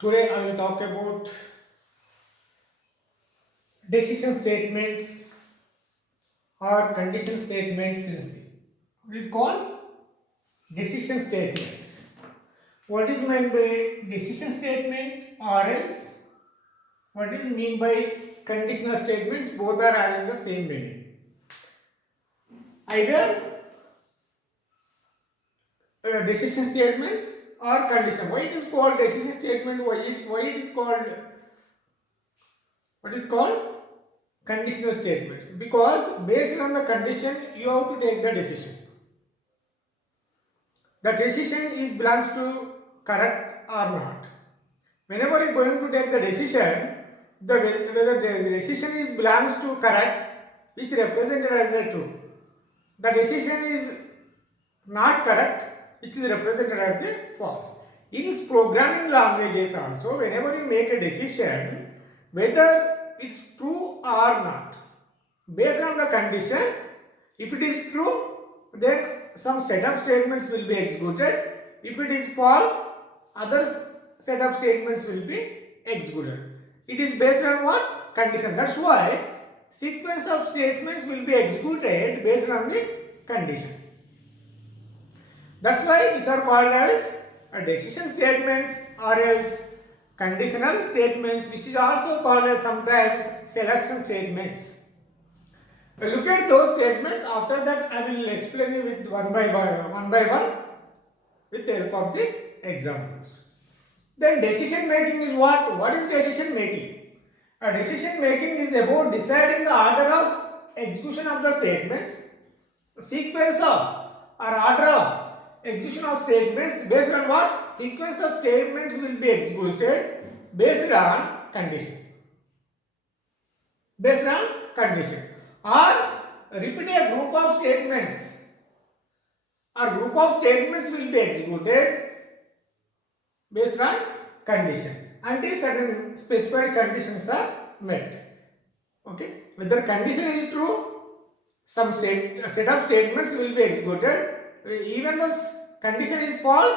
Today I will talk about decision statements or condition statements in C. It is called decision statements. What is meant by decision statement or else what is mean by conditional statements? Both are having the same meaning. Either decision statements or condition. Why it is called decision statement? Why it is called what is called conditional statements? Because based on the condition you have to take the decision. The decision is belongs to correct or not. Whenever you are going to take the decision, whether the decision is belongs to correct is represented as the true. The decision is not correct, which is represented as a false. In programming languages also, whenever you make a decision, whether it's true or not, based on the condition, if it is true, then some set of statements will be executed. If it is false, other set of statements will be executed. It is based on what? Condition. That's why sequence of statements will be executed based on the condition. That's why these are called as decision statements or else conditional statements, which is also called as sometimes selection statements. Look at those statements. After that, I will explain you with one by one, with the help of the examples. Then decision making is what? What is decision making? Decision making is about deciding the order of execution of the statements, sequence of or order of execution of statements based on what? Sequence of statements will be executed based on condition. Based on condition. Or repeat a group of statements. Or group of statements will be executed based on condition until certain specified conditions are met. Okay, whether condition is true, some set of statements will be executed. Even though condition is false,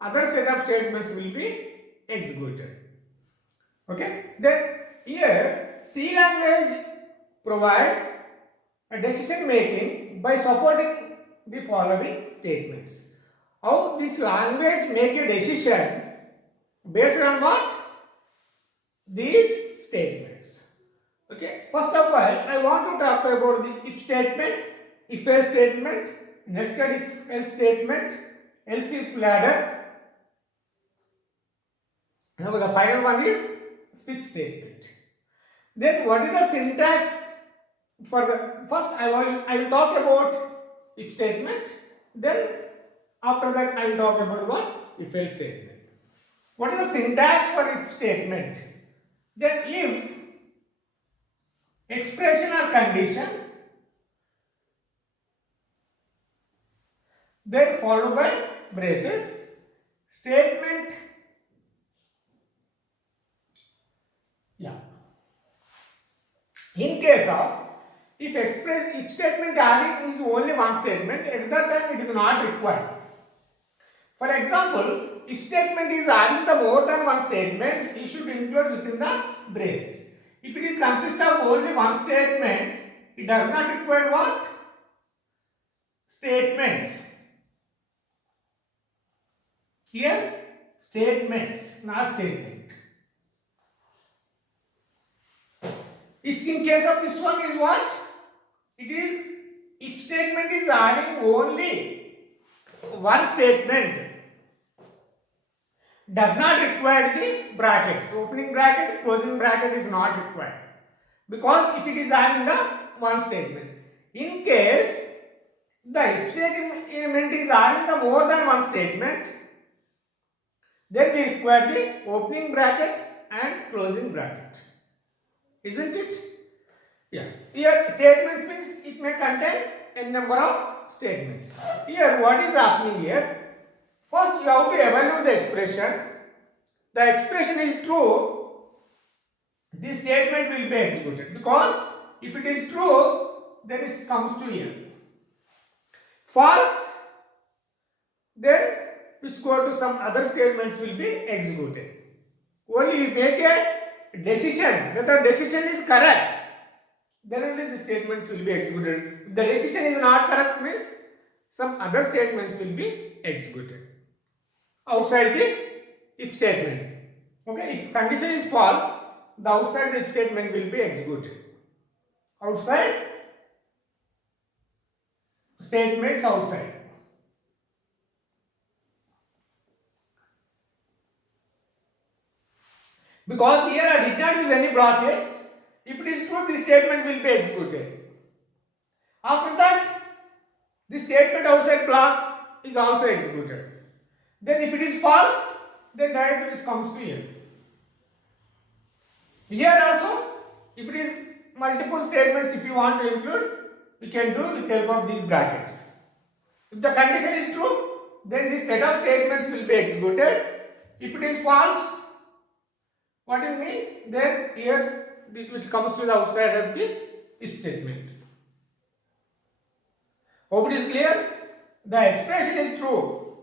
other set of statements will be executed. Okay, then here C language provides a decision making by supporting the following statements. How this language make a decision based on what? These statements. Okay, first of all, I want to talk about the if statement, if else statement, nested if else statement, else if ladder. Now the final one is switch statement. Then what is the syntax for the first? I will talk about if statement. Then after that I will talk about what? If else statement. What is the syntax for if statement? Then if expression or condition, then followed by braces, statement, in case of if statement having is only one statement, at that time it is not required. For example, if statement is having the more than one statement, it should include within the braces. If it is consist of only one statement, it does not require what? Statements. Here, statements, not statement. In case of this one is what? It is if statement is having only one statement, does not require the brackets. Opening bracket, closing bracket is not required. Because if it is having the one statement. In case the if statement is having the more than one statement, then we require the opening bracket and closing bracket. Isn't it? Yeah. Here statements means it may contain n number of statements. Here what is happening here? First you have to evaluate the expression. The expression is true, this statement will be executed. Because if it is true, then it comes to here. False, then which go to some other statements will be executed. Only we make a decision whether decision is correct, then only the statements will be executed. If the decision is not correct means some other statements will be executed outside the if statement. Okay, if condition is false, the outside the if statement will be executed. Outside statements outside. Because here I did not use any brackets. If it is true, this statement will be executed. After that, the statement outside block is also executed. Then if it is false, then directly this comes to here. Here also, if it is multiple statements, if you want to include, we can do with help of these brackets. If the condition is true, then this set of statements will be executed. If it is false, what do you mean? Then here this which comes to the outside of the if statement. Hope it is clear. The expression is true,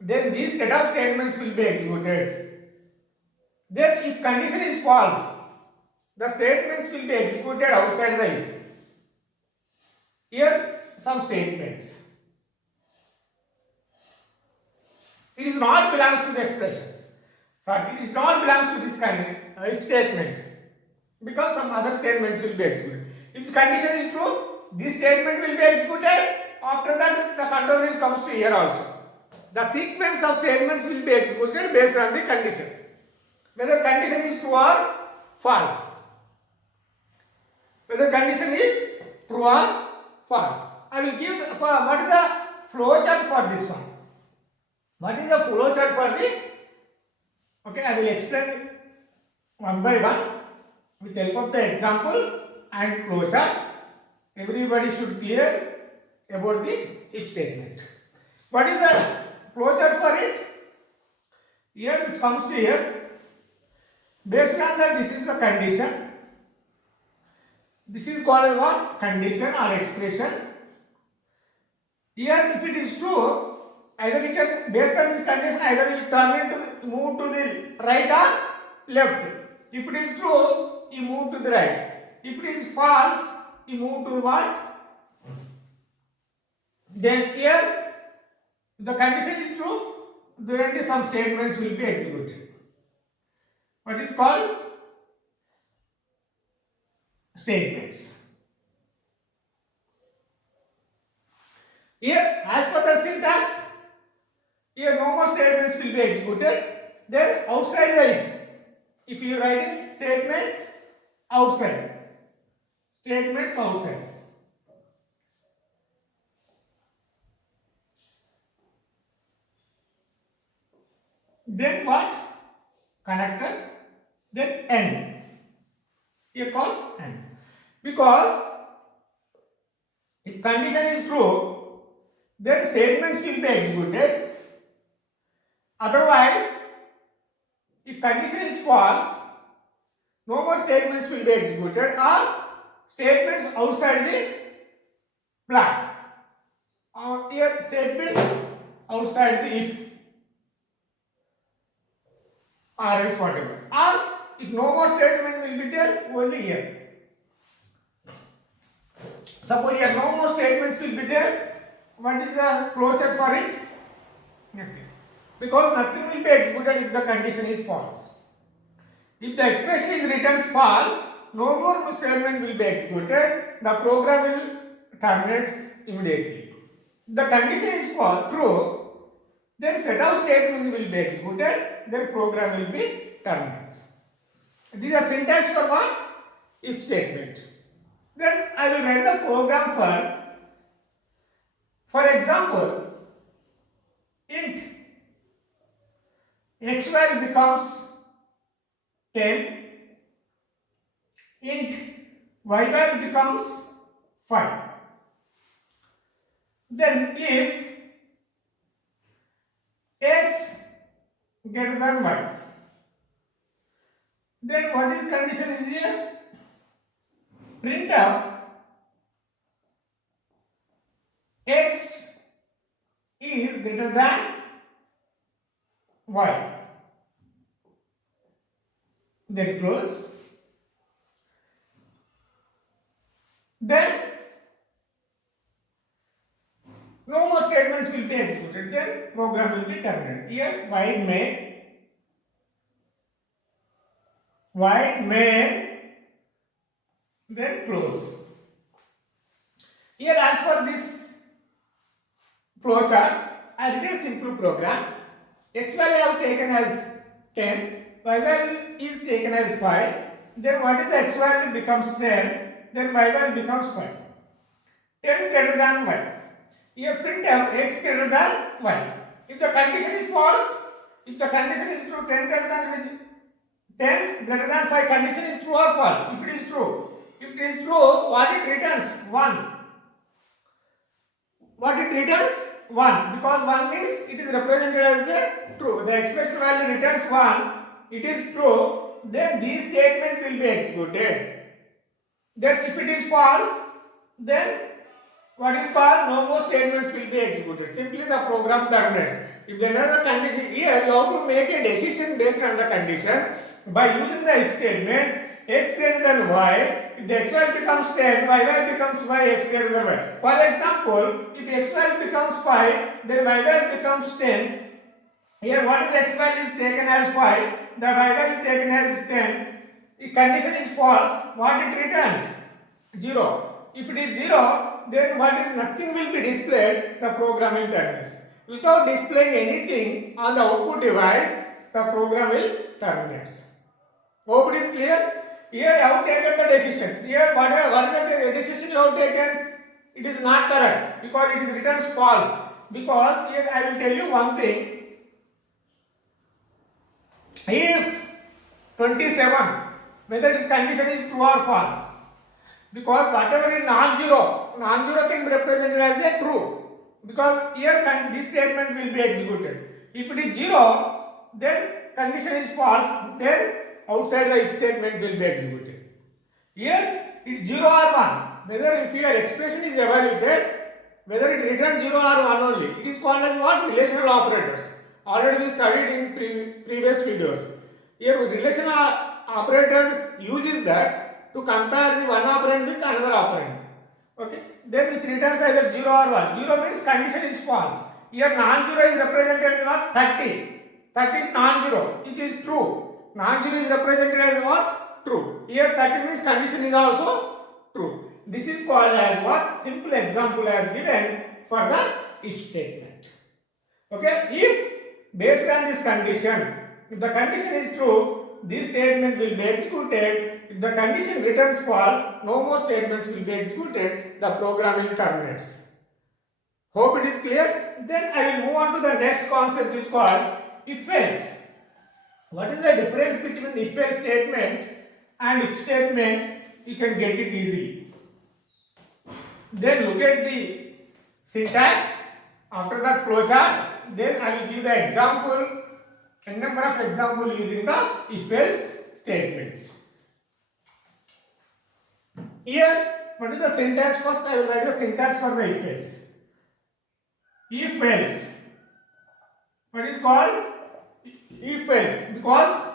then these set of statements will be executed. Then if condition is false, the statements will be executed outside the if. Here some statements. It is not belongs to the expression. Sorry, it is not belongs to this kind of if statement, because some other statements will be executed. If the condition is true, this statement will be executed. After that, the control will comes to here also. The sequence of statements will be executed based on the condition. Whether condition is true or false. Whether condition is true or false. I will give what is the flow chart for this one. What is the flow chart for the? Okay, I will explain one by one with help of the example and flow chart. Everybody should clear about the if statement. What is the flow chart for it? Here which comes to here. Based on that, this is the condition. This is called as what? Condition or expression. Here, if it is true, either we can, based on this condition, either we turn it to move to the right or left. If it is true, you move to the right. If it is false, you move to what? Then here, the condition is true, then some statements will be executed. What is called? Statements. Here, as per the syntax, here no more statements will be executed. Then outside the if you write in statements outside, statements outside. Then what? Connector. Then end. Here called end. Because if condition is true, then statements will be executed. Otherwise, if condition is false, no more statements will be executed or statements outside the block. Or here statement outside the if or else whatever. Or if no more statement will be there, only here. Suppose here no more statements will be there. What is the flow chart for it? Nothing. Because nothing will be executed if the condition is false. If the expression is written false, no more statement will be executed. The program will terminate immediately. If the condition is false, true, then set of statements will be executed. Then program will be terminated. This is a syntax for what? If statement. Then I will write the program for example, int x value becomes 10, int y value becomes 5. Then if x greater than y, then what is condition is here? Printf x is greater than y. then close, then no more statements will be executed, then program will be terminated. Here void main, then close. Here as for this flowchart, I written a simple program. X value I have taken as 10, y value is taken as 5, then what is the x value becomes 10, then y value becomes 5. 10 greater than y. Here print x greater than y. If the condition is false, if the condition is true, 10 greater than 5 condition is true or false. If it is true, what it returns? 1. What it returns? 1, because 1 means it is represented as the true. The expression value returns 1, it is true, then this statement will be executed. Then if it is false, then what is called no more statements will be executed. Simply the program terminates. If there is a condition here, you have to make a decision based on the condition by using the if statements. X greater than y, if the x value becomes 10, y value becomes y, x greater than y. For example, if x value becomes 5, then y value becomes 10. Here what is the x value is taken as 5, the y value taken as 10. The condition is false, what it returns? 0. If it is 0, then what is nothing will be displayed, the program will terminate. Without displaying anything on the output device, the program will terminate. Hope it is clear. Here I have taken the decision. Here what is the decision you have taken? It is not correct because it is returns false. Because here I will tell you one thing. If 27, whether this condition is true or false. Because whatever is non-zero can be represented as a true. Because here this statement will be executed. If it is 0, then condition is false. Then outside the if statement will be executed. Here it is 0 or 1. Whether if your expression is evaluated, whether it returns 0 or 1 only. It is called as what? Relational operators. Already we studied in previous videos. Here relational operators uses that to compare the one operand with another operand. Okay. Then which returns either 0 or 1. 0 means condition is false. Here non-zero is represented as what? 30. 30 is non-zero. It is true. Non-zero is represented as what? True. Here 30 means condition is also true. This is called as what? Simple example as given for the if statement. Okay. If based on this condition, if the condition is true, this statement will be executed. If the condition returns false, no more statements will be executed. The program will terminate. Hope it is clear. Then I will move on to the next concept, is called if-else. What is the difference between the if-else statement and if statement? You can get it easily. Then look at the syntax. After that flowchart, then I will give the example, a number of examples using the if-else statements. Here, what is the syntax? First, I will write the syntax for the if-else. If-else. What is called? If-else. Because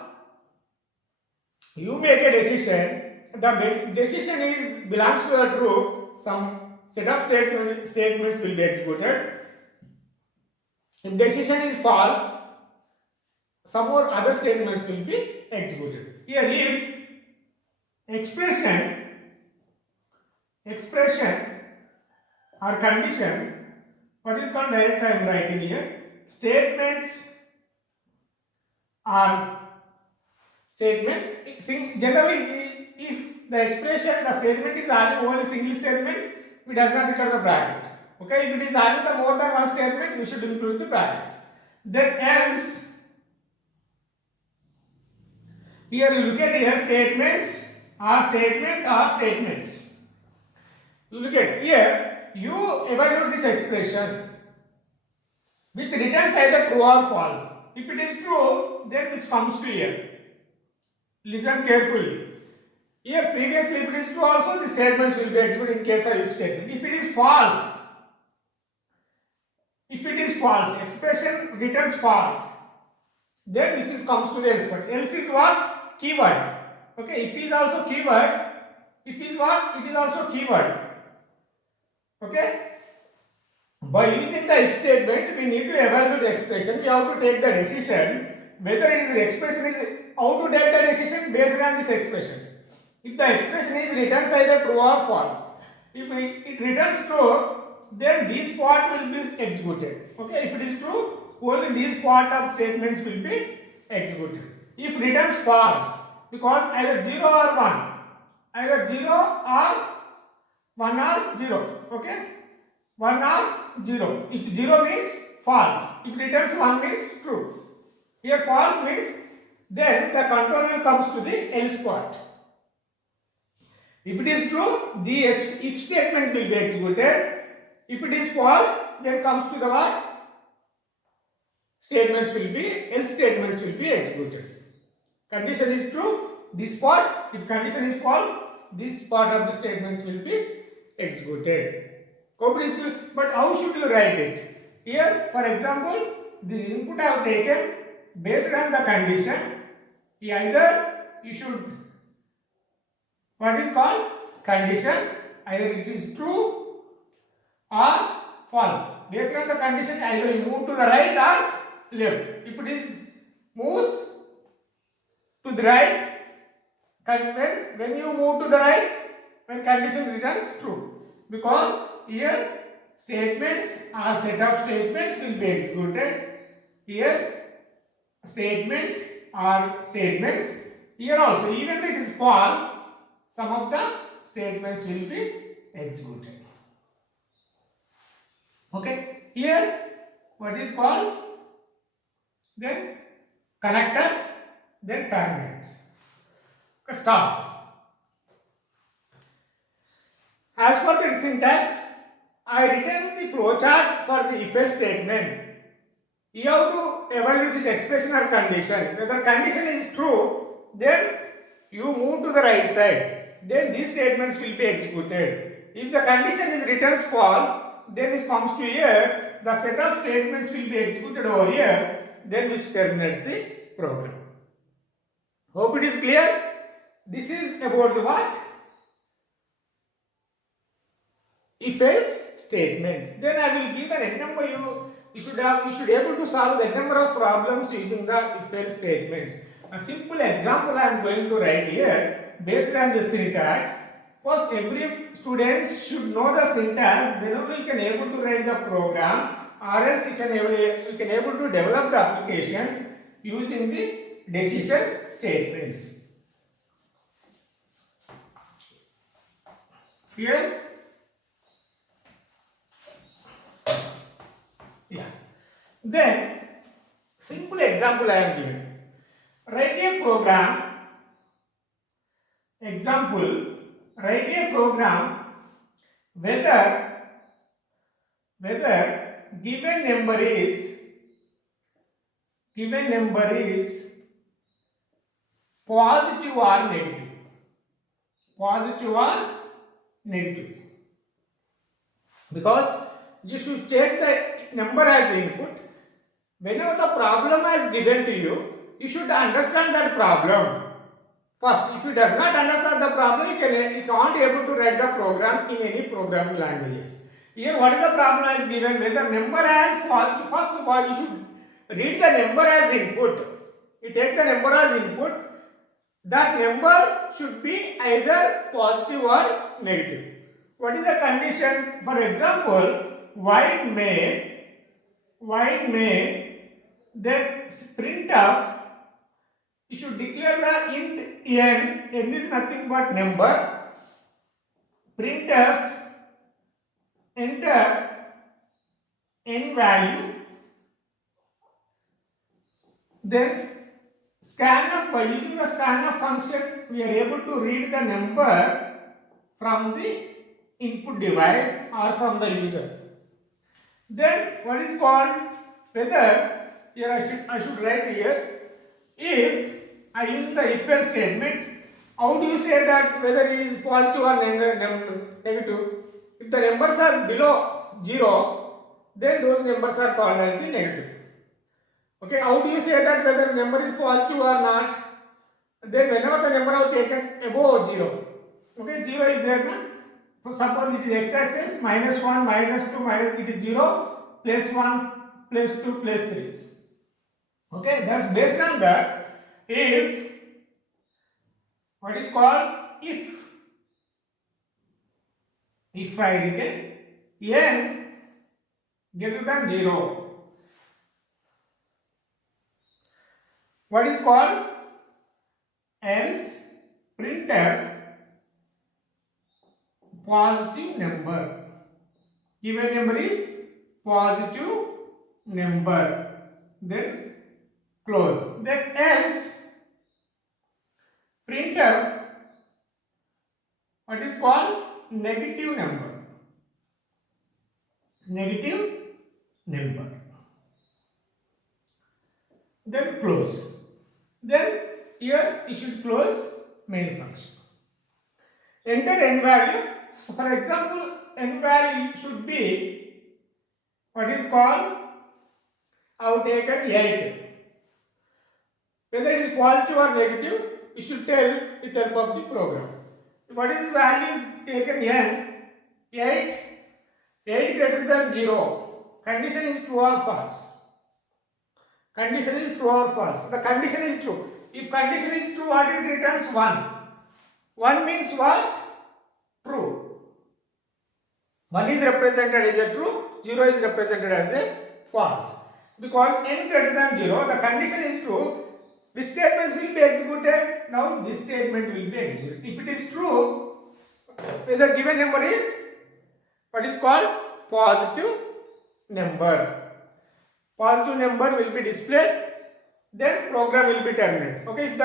you make a decision, the decision belongs to a true, some set of statements will be executed. If decision is false, some more other statements will be executed. Here, if expression or condition, what is called direct I am writing here. Statements are generally if the expression, the statement is having only single statement, it does not require the bracket. Okay, if it is having the more than one statement, we should include the brackets. Then else, here you look at here statements or statements. You look at here, you evaluate this expression which returns either true or false. If it is true, then which comes to here. Listen carefully. Here previously if it is true also, the statements will be executed in case of if statement. If it is false, expression returns false, then which comes to the else part. Else is what? keyword. Okay, if is also keyword. If is what? It is also keyword. Okay. By using the if statement, we need to evaluate the expression. We have to take the decision whether it is expression is how to take the decision based on this expression. If the expression is returns either true or false, if it returns true, then this part will be executed. Okay, if it is true, only this part of statements will be executed. If returns false, because either 0 or 1, either 0 or 1 or 0. Okay, 1 or 0. If 0 means false, if returns 1 means true. Here false means then the control will comes to the else part. If it is true, the if statement will be executed. If it is false, then comes to the what? Statements will be, else statements will be executed. Condition is true, this part. If condition is false, this part of the statements will be executed. Hope it is clear. But how should you write it? Here, for example, the input I have taken based on the condition. Either you should, what is called condition, either it is true or false. Based on the condition, either you move to the right or left. If it is moves to the right, when you move to the right, when condition returns true, because here statements or set of statements will be executed. Here statement or statements. Here also, even if it is false, some of the statements will be executed. Okay, here what is called then connector, then terminates. Okay, stop. As per the syntax, I written the flowchart for the if else statement. You have to evaluate this expression or condition. Whether condition is true, then you move to the right side. Then these statements will be executed. If the condition is returns false, then it comes to here, the set of statements will be executed over here, then which terminates the program. Hope it is clear. This is about the what? If else statement. Then I will give the n number you should able to solve the number of problems using the if else statements. A simple example I am going to write here based on the syntax. First, every student should know the syntax, then only you can able to write the program, or else you can able to develop the applications using the decision statements. Here, yeah. Then, simple example I am giving. Write a program. Example. Write a program whether given number is positive or negative. Positive or negative. Because you should take the number as input. Whenever the problem is given to you, you should understand that problem. First, if you does not understand the problem, you can't able to write the program in any programming languages. Here, what is the problem is given? Whether number as positive. First of all, you should read the number as input. You take the number as input. That number should be either positive or negative. What is the condition? For example, white may, then printf. You should declare the int n is nothing but number. Printf, enter n value. Then scanf, by using the scanf function, we are able to read the number from the input device or from the user. Then what is called whether, here I should write here, if I use the if else statement, how do you say that whether it is positive or negative? If the numbers are below 0, then those numbers are called as the negative. Okay, how do you say that whether number is positive or not? then whenever the number are taken above 0, okay, 0 is there now. Suppose it is x-axis, minus 1, minus 2, minus, it is 0, plus 1, plus 2, plus 3. Okay, that's based on that. If, what is called, if I written n greater than 0, what is called, else printf positive number. Given number is positive number. Then close. Then else printf what is called negative number. Negative number. Then close. Then here you should close main function. Enter n value. So for example, n value should be what is called, I have taken 8. Whether it is positive or negative, you should tell with the help of the program. What is value is taken n, 8 greater than 0. Condition is true or false. Condition is true or false. The condition is true. If condition is true, what it returns? 1. 1 means what? True. 1 is represented as a true, 0 is represented as a false. Because n greater than 0, the condition is true, this statement will be executed. Now this statement will be executed. If it is true, whether given number is what is called positive number. Positive number will be displayed, then program will be terminated. Okay, if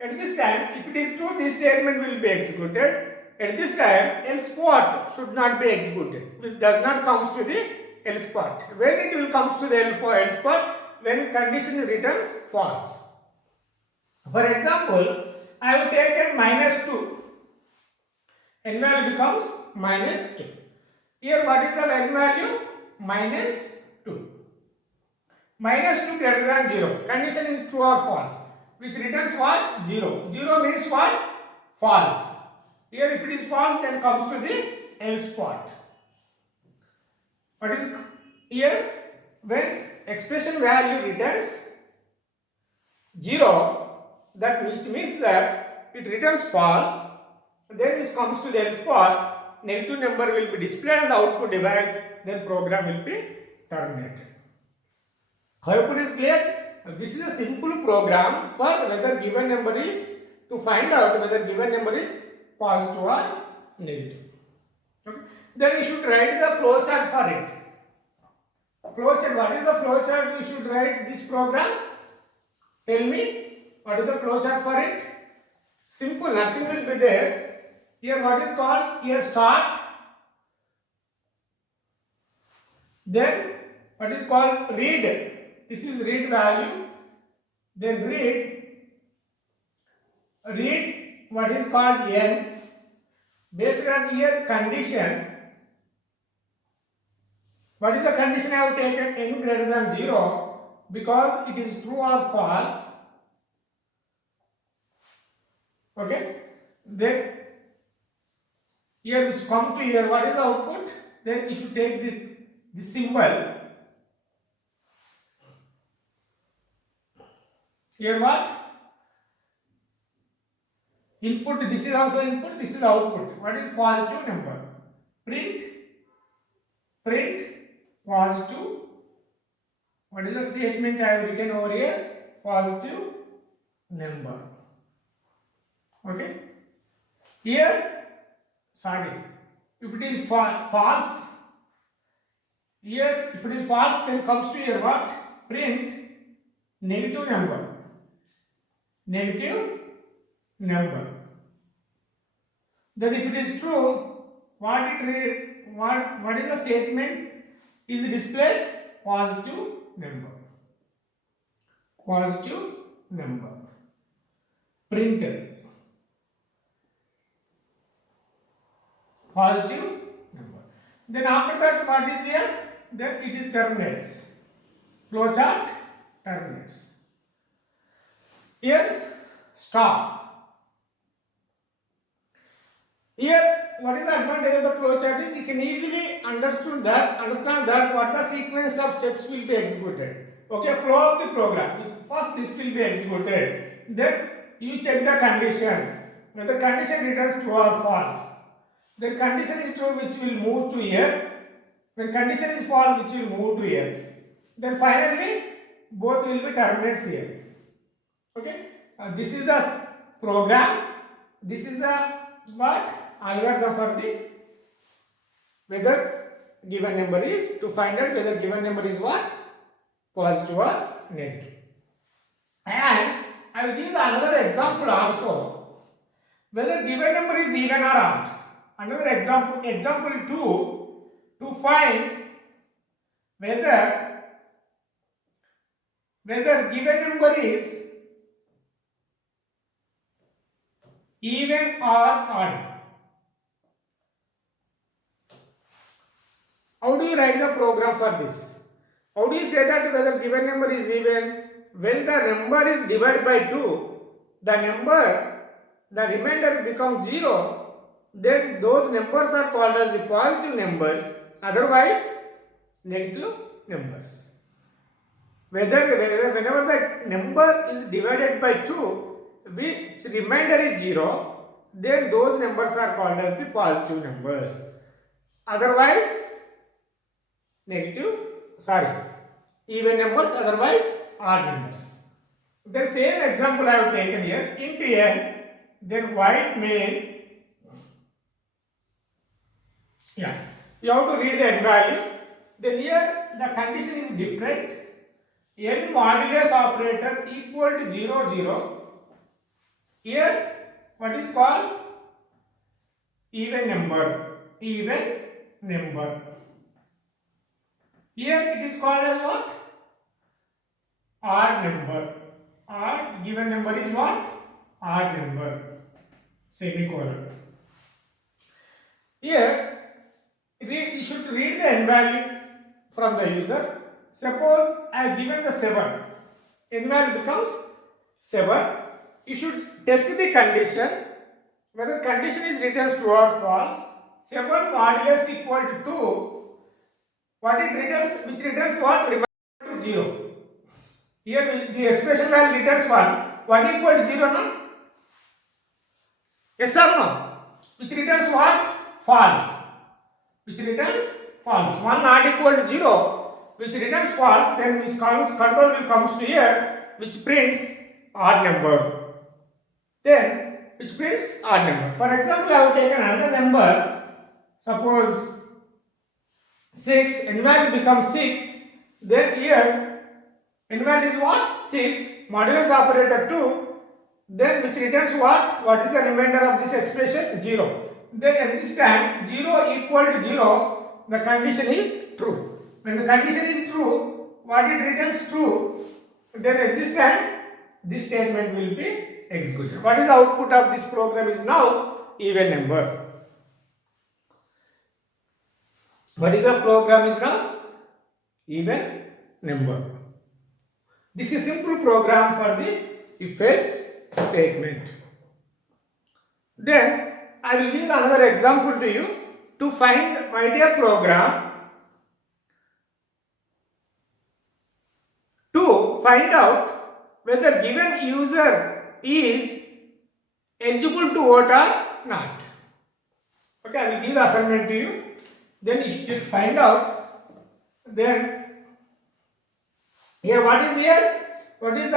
at this time, if it is true, this statement will be executed. At this time, else part should not be executed, which does not come to the else part. When it will comes to the else part, when condition returns false. For example, I have taken minus 2. N value becomes minus 2. Here what is the n value? Minus 2. Minus 2 greater than 0. Condition is true or false. Which returns what? 0. 0 means what? False. Here if it is false, then comes to the else part. What is here? When expression value returns 0, that which means that it returns false, then it comes to the else part, negative number will be displayed on the output device, then program will be terminated. I hope it is clear. This is a simple program for whether given number is, to find out whether given number is positive or negative. Okay. Then we should write the flowchart for it. Flowchart, what is the flowchart you should write this program? Tell me, what is the flowchart for it? Simple, nothing will be there. Here what is called? Here start. Then what is called read. This is read value. Then read what is called n. Based on here condition. What is the condition I have taken? N greater than 0, because it is true or false. Okay. Then here which come to here, what is the output? Then you should take the symbol. Here what? Input, this is also input, this is output. What is positive number? Print positive. What is the statement I have written over here? Positive number. Okay. Here, sorry, if it is false, here if it is false, then comes to here what? Print negative number. Negative number. Then if it is true, what is the statement is displayed? Positive number. Positive number. Printed. Positive number. Then after that, what is here? Then it is terminates. Flowchart terminates. Here stop. Here, what is the advantage of the flow chart is you can easily understand that what the sequence of steps will be executed. Okay, flow of the program. First, this will be executed. Then you check the condition. When the condition returns true or false, then condition is true, which will move to here. When condition is false, which will move to here. Then finally, both will be terminates here. Okay, this is the program. This is the what algorithm for the whether given number is to find out whether given number is what positive or negative. And I will give another example also whether given number is even or odd. Another example 2 to find whether given number is even or odd. How do you write the program for this? How do you say that whether given number is even? When the number is divided by 2, the remainder becomes 0, then those numbers are called as the positive numbers, otherwise negative numbers. Whenever the number is divided by 2, which remainder is 0, then those numbers are called as the positive numbers. Otherwise, even numbers, otherwise odd numbers. The same example I have taken here, int n, then white male. Yeah, you have to read the n value. Then here the condition is different. N modulus operator equal to 0, 0. Here, what is called even number. Here it is called as what? Odd number. Given number is what? Odd number. Semicolon. Here, you should read the n value from the user. Suppose I have given the 7. N value becomes 7. You should test the condition. Whether condition is returns true or false. 7 modulus equal to 2. What it returns? Which returns what? Remainder to 0. Here the expression value returns 1. 1 equal to 0, no? Yes or no? Which returns what? False. Which returns false. 1 not equal to 0, which returns false, then which control will comes to here, which prints odd number. Then which prints odd number. For example, I have taken another number. Suppose 6, n value becomes 6. Then here n value is what? 6. Modulus operator 2. Then which returns what? What is the remainder of this expression? 0. Then at this time 0 equal to 0, the condition is true. When the condition is true, what it returns true, then at this time this statement will be executed. What is the output of this program is now even number. What is the program is now? Even number. This is simple program for the if else statement. Then I will give another example to you to write a program to find out whether given user is eligible to vote or not. Okay, I will give the assignment to you. Then if you find out, then here what is here? What is the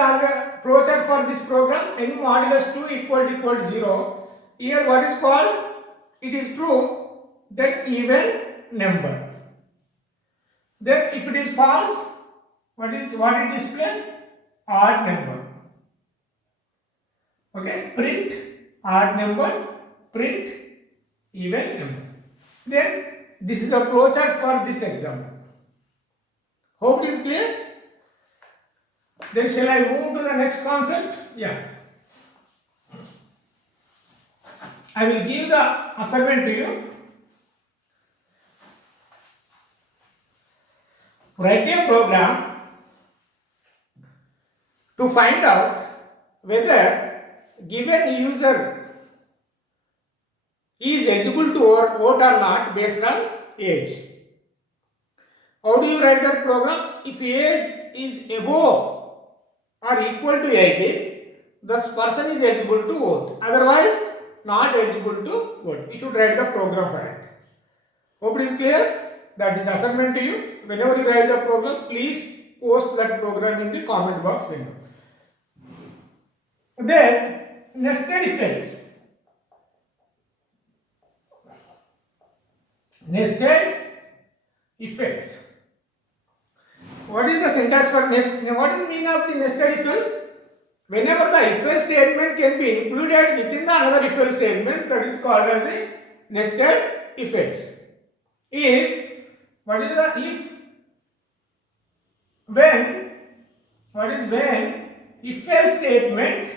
flowchart for this program? N modulus 2 equal to 0. Here what is called? It is true, then even number. Then if it is false, what it display? Odd number. Okay, print odd number, print even number. Then this is a flowchart for this example. Hope it is clear? Then shall I move to the next concept? Yeah. I will give the assignment to you. Write a program to find out whether given user is eligible to vote or not based on age. How do you write that program? If age is above or equal to 18, this person is eligible to vote. Otherwise, not eligible to vote. You should write the program for it. Hope it is clear. That is assignment to you. Whenever you write the program, please post that program in the comment box window. Then, nested if else. Nested if else. What is the syntax for what is the meaning of the nested if else? Whenever the if else statement can be included within the another if else statement, that is called as the nested if else. If what is the if when what is when if else statement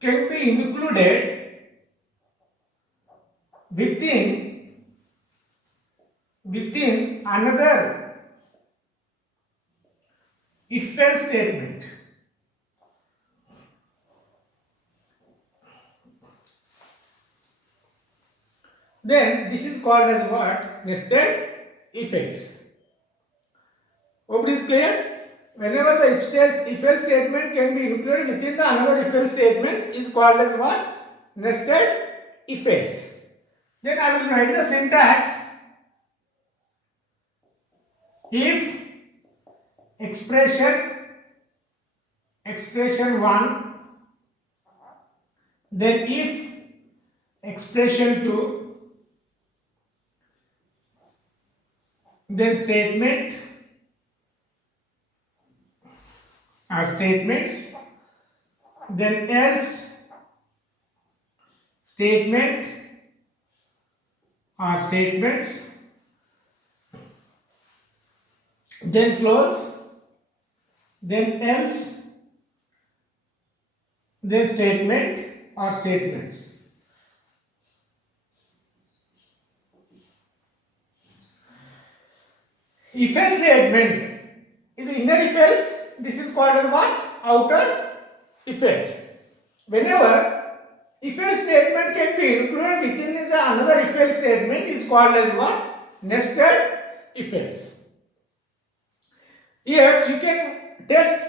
can be included within another if else statement. Then this is called as what? Nested if else. Hope it is clear. Whenever the if else statement can be included within the another if else statement is called as what? Nested if else. Then I will write the syntax. If expression 1, then if expression 2, then statement or statements, then else statement or statements, then close, then else, then statement or statements. If else statement is the inner if else, this is called as what? Outer if else. Whenever if else statement can be included within the another if else statement is called as what? Nested if else. Here you can test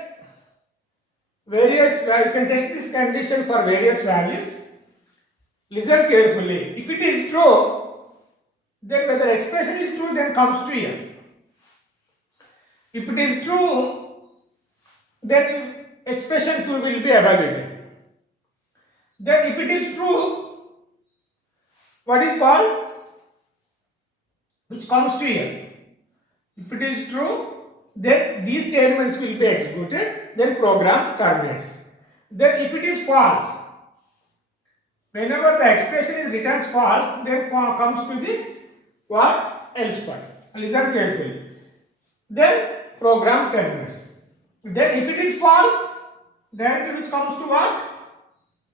this condition for various values. Listen carefully. If it is true, then when the expression is true, then comes to here. If it is true, then expression 2 will be evaluated. Then if it is true, what is called? Which comes to here. If it is true, then these statements will be executed, then program terminates. Then if it is false, whenever the expression is returns false, then comes to the what? Else part. Listen carefully. Then program terminates. Then if it is false, directly which comes to what?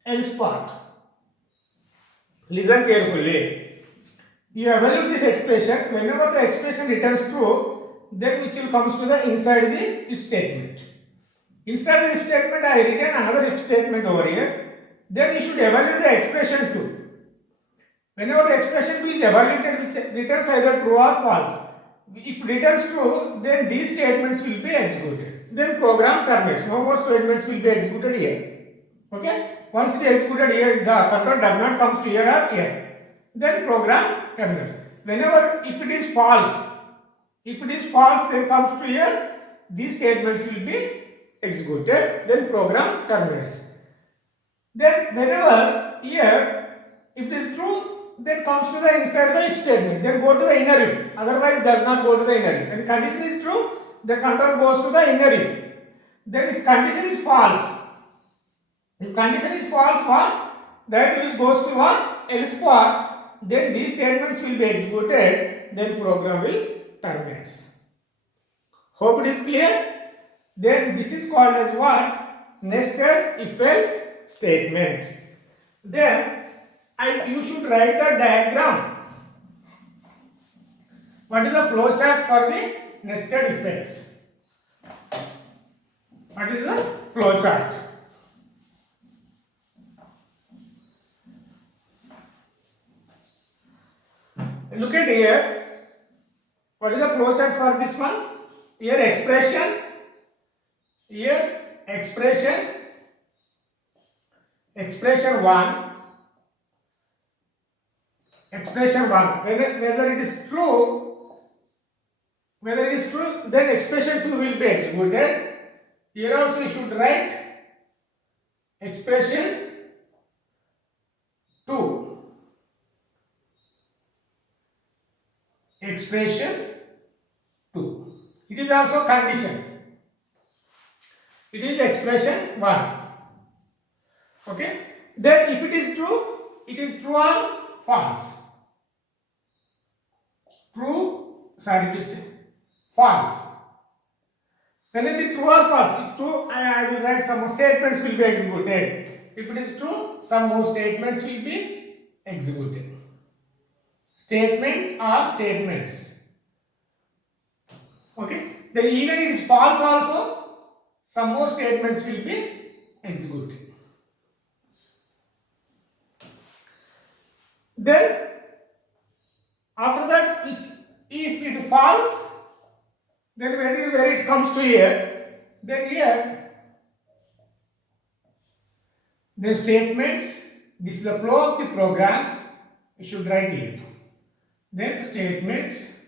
Else part. Listen carefully. You evaluate this expression. Whenever the expression returns true, then which will comes to the inside the if statement. Inside the if statement, I return another if statement over here. Then you should evaluate the expression 2. Whenever the expression 2 is evaluated, which returns either true or false. If it returns true, then these statements will be executed. Then program terminates. No more statements will be executed here. Okay? Once it is executed here, the control does not come to here or here. Then program terminates. Whenever if it is false, then comes to here, these statements will be executed. Then program terminates. Then whenever here, if it is true, then comes to the inside the if statement, then go to the inner if, otherwise does not go to the inner if. When the condition is true, the control goes to the inner if. Then if condition is false, what? That which goes to what? Else part, then these statements will be executed, then program will terminate. Hope it is clear. Then this is called as what? Nested if else statement. Then you should write the diagram What is the flow chart for the nested if else? What is the flow chart? Look at here. What is the flow chart for this one? Here expression. Here expression. Expression 1. Expression 1. Whether it is true, then expression 2 will be executed. Here also you should write expression 2. Expression 2. It is also condition. It is expression 1. Okay. Then if it is true or false. False. Then it is true or false. If true, I will write some more statements will be executed. If it is true, some more statements will be executed. Statement or statements. Okay. Then even it is false also, some more statements will be executed. Then after that, if it is false, then where it comes to here, then here the statements, this is the flow of the program, you should write here. Then statements,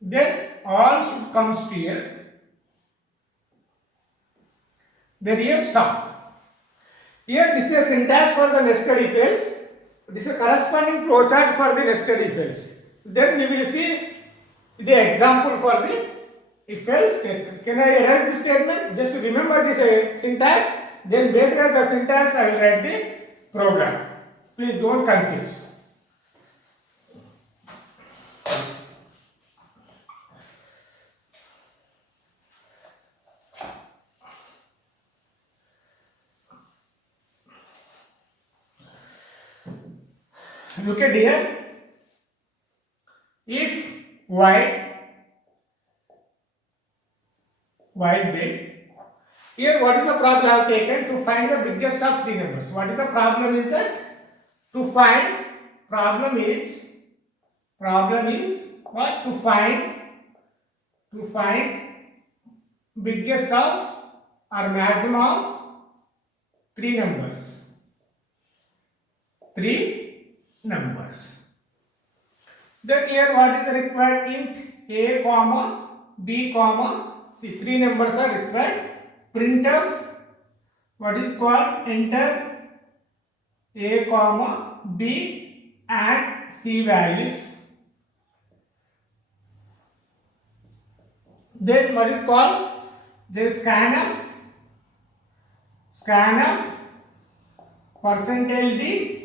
then all should comes to here. Then here stop. Here this is a syntax for the nested if else. This is a corresponding flowchart for the nested if else. Then we will see the example for the if else statement. Can I erase this statement? Just to remember this syntax. Then based on the syntax I will write the program. Please don't confuse. Look at here. If wide bit. Here what is the problem I have taken? To find the biggest of three numbers. What is the problem is that? To find, problem is what? To find biggest of or maximum of three numbers. Then here what is the required? Int a comma b comma c. Three numbers are required. Printf, what is called? Enter a comma b and c values. Then what is called? Then scanf percentage d.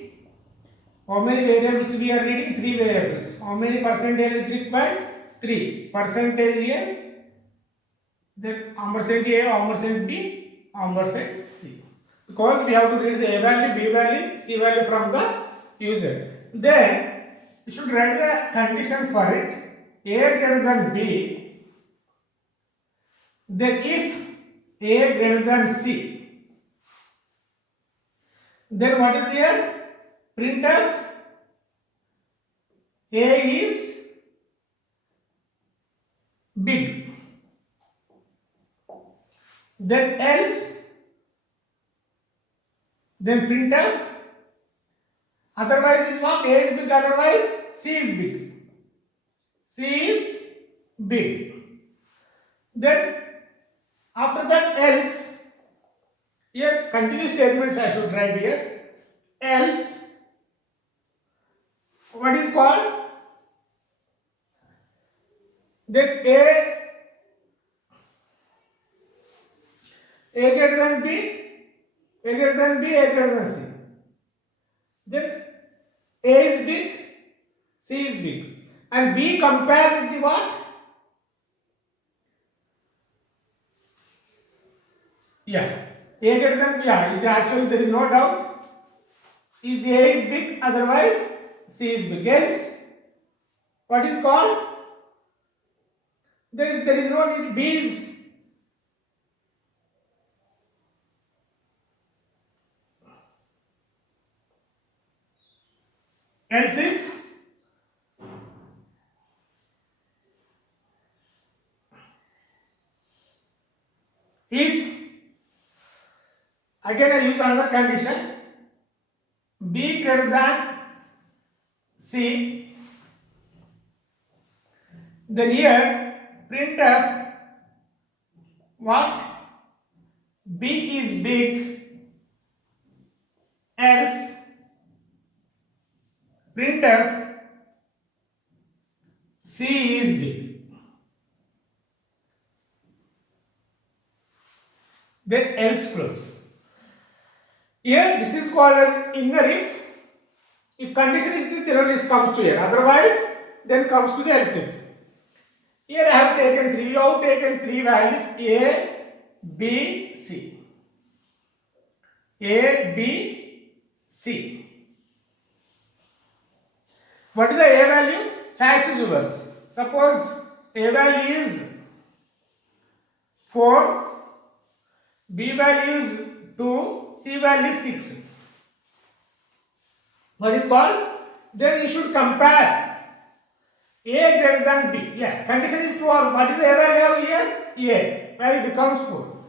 How many variables we are reading? 3 variables. How many percentage is required? 3. Percentage a, then ampersand a, ampersand b, ampersand c. Because we have to read the a value, b value, c value from the user. Then you should write the condition for it. A greater than b. Then if a greater than c, then what is here? Printf a is big. Then else, then printf otherwise is what? A is big, otherwise c is big. Then after that else, here continuous statements I should write here. Else, what is called? Then a greater than b, a greater than b, a greater than c. Then a is big, c is big, and b compare with the what? Yeah, a greater than b. Yeah, actually there is no doubt. is A is big, otherwise C is big. Else, what is called? There is no need. B is else if again I use another condition, B greater than C, then here printf what? B is big, else printf C is big. Then else close. Here this is called as inner if. If condition is this, then only this comes to here. Otherwise, then comes to the else if. Here I have taken three. You have taken three values A, B, C. A, B, C. What is the A value? Choice is yours. Suppose A value is 4, B value is 2, C value is 6. What is called? Then you should compare A greater than B. Yeah, condition is true or what is the A value here? A value becomes 4.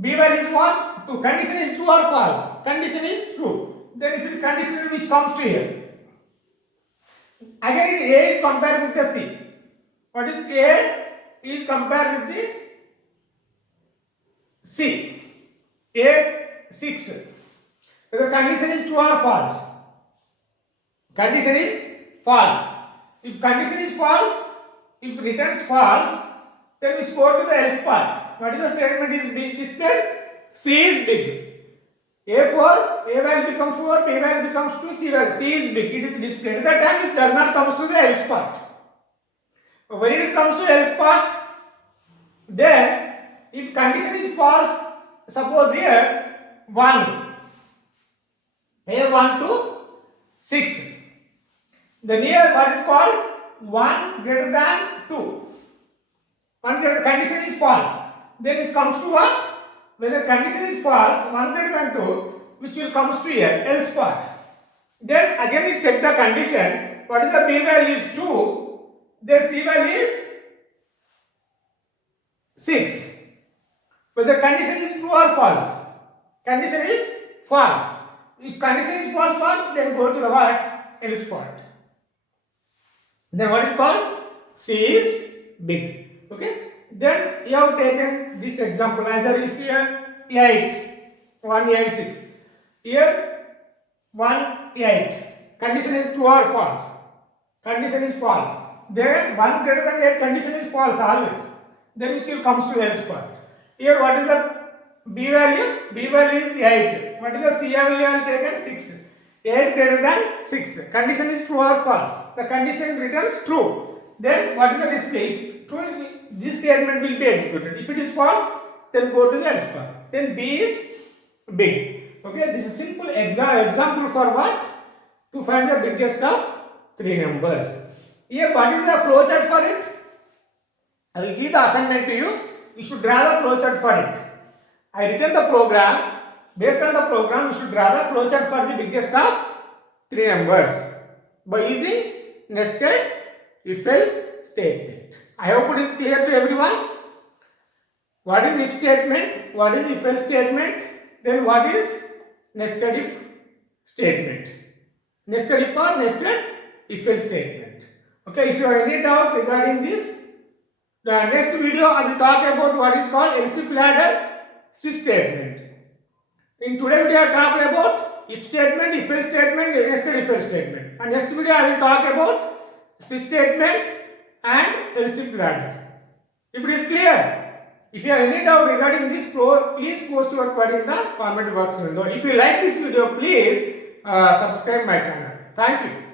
B value is what? 2. Condition is true or false? Condition is true. Then if it is condition which comes to here. Again A is compared with the C. What is A? Is compared with the C. A 6. The condition is true or false? Condition is false. If condition is false, if returns false, then we go to the else part. What is the statement is displayed? C is big. A4, A value becomes 4, B value becomes 2, C value, C is big. It is displayed. At that time, it does not come to the else part. When it comes to else part, then if condition is false, suppose here 1, here 1 to 6. Then here what is called 1 greater than 2. 1 greater condition is false. Then it comes to what? When the condition is false, 1 greater than 2, which will comes to here, else part. Then again we check the condition. What is the B value is 2, then C value is 6. Whether the condition is true or false? Condition is false. If condition is false, then go to the what? Else part. Then what is called? C is big. Okay. Then you have taken this example. Either if here 8, 1, 8, 6. Here 1, 8. Condition is true or false? Condition is false. Then 1 greater than 8 condition is false always. Then which will comes to else part. Here what is the B value? B value is 8. What is the C value I have taken? 6. 8 greater than 6. Condition is true or false? The condition returns true. Then what is the display? If true, this statement will be executed. If it is false, then go to the else part. Then B is big. Okay, this is simple example for what? To find the biggest of 3 numbers. Here what is the flowchart for it? I will give the assignment to you. You should draw the flowchart for it. I written the program. Based on the program, you should draw the flowchart for the biggest of 3 numbers by using nested if-else statement. I hope it is clear to everyone. What is if statement? What is if-else statement? Then what is nested if statement? Nested if or nested if-else statement. Okay, if you have any doubt regarding this, the next video I will talk about what is called else if ladder switch statement. In today's video I talked about if statement, if-else statement, nested if-else statement. And next video I will talk about switch statement and else if ladder. If it is clear, if you have any doubt regarding this, please post your query in the comment box below. If you like this video, please subscribe my channel. Thank you.